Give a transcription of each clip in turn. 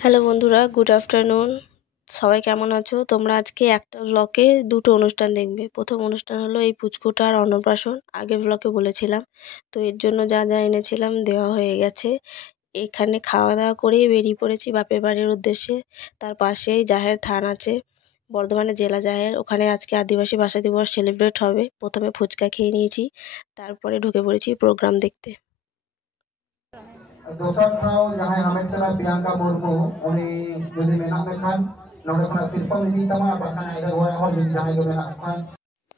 Hello বন্ধুরা, good afternoon. সবাই কেমন আছো? তোমরা আজকে একটা ব্লকে দুটো অনুষ্ঠান দেখবে। প্রথম অনুষ্ঠান হলো এই পুচকুটা আর অন্নপ্রাশন, আগের ব্লকে বলেছিলাম। তো এর জন্য যা যা এনেছিলাম দেওয়া হয়ে গেছে। এখানে খাওয়া দাওয়া করেই বেরিয়ে পড়েছি বাপের বাড়ির উদ্দেশ্যে। তার পাশেই জাহের থান আছে, বর্ধমানের জেলা জাহের। ওখানে আজকে আদিবাসী ভাষা দিবস সেলিব্রেট হবে। প্রথমে ফুচকা খেয়ে নিয়েছি, তারপরে ঢুকে পড়েছি প্রোগ্রাম দেখতে। दोसर ठाव जहां हमें तला प्रियंका मुर्मू उनी যদি মেনা দেখান নড়ে কোন শিল্পম নি তমা বাখানা এর ওয়া হল জহাই গো মেনা খান।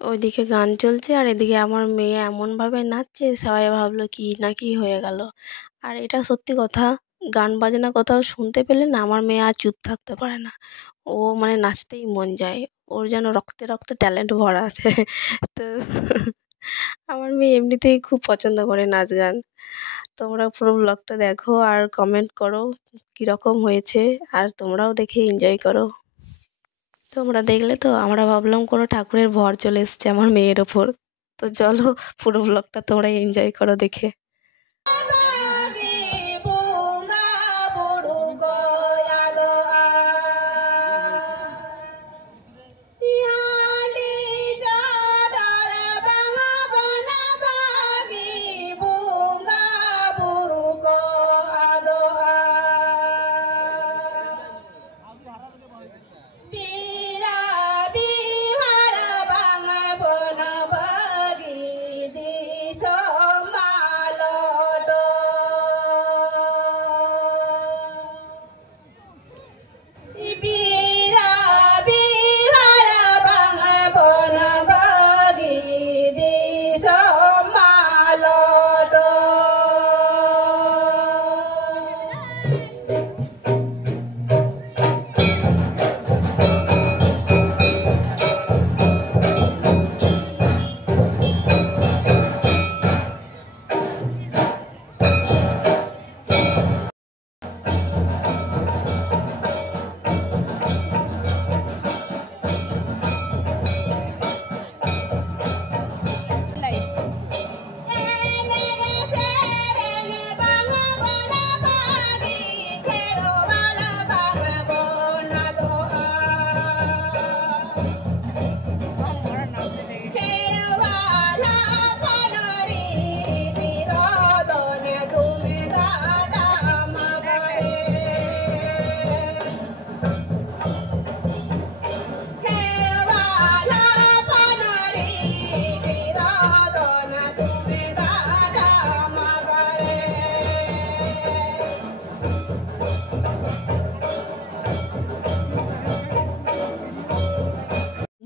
ওইদিকে গান চলছে আর এদিকে আমার মেয়ে এমনভাবে নাচছে, সবাই ভাবলো কি না কি হয়ে গেল। আর এটা সত্যি কথা, গান বাজনা কোথাও শুনতে পেলে না আমার মেয়ে আর চুপ থাকতে পারে না। ও মানে নাচতেই মন যায়, ওর যেন রক্তে রক্তে ট্যালেন্ট ভরা আছে। তো আমার মেয়ে এমনিতেই খুব পছন্দ করে নাচ গান। তোমরা পুরো ব্লগটা দেখো আর কমেন্ট করো কীরকম হয়েছে, আর তোমরাও দেখে এনজয় করো। তোমরা দেখলে তো, আমরা ভাবলাম কোনো ঠাকুরের ভর চলে এসছে আমার মেয়ের ওপর। তো চলো পুরো ব্লগটা তোমরা এনজয় করো দেখে।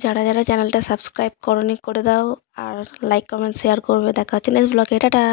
যারা যারা চ্যানেলটা সাবস্ক্রাইব করনি করে দাও, আর লাইক কমেন্ট শেয়ার করবে। দেখা হচ্ছে নেক্সট ব্লগে। টাটা।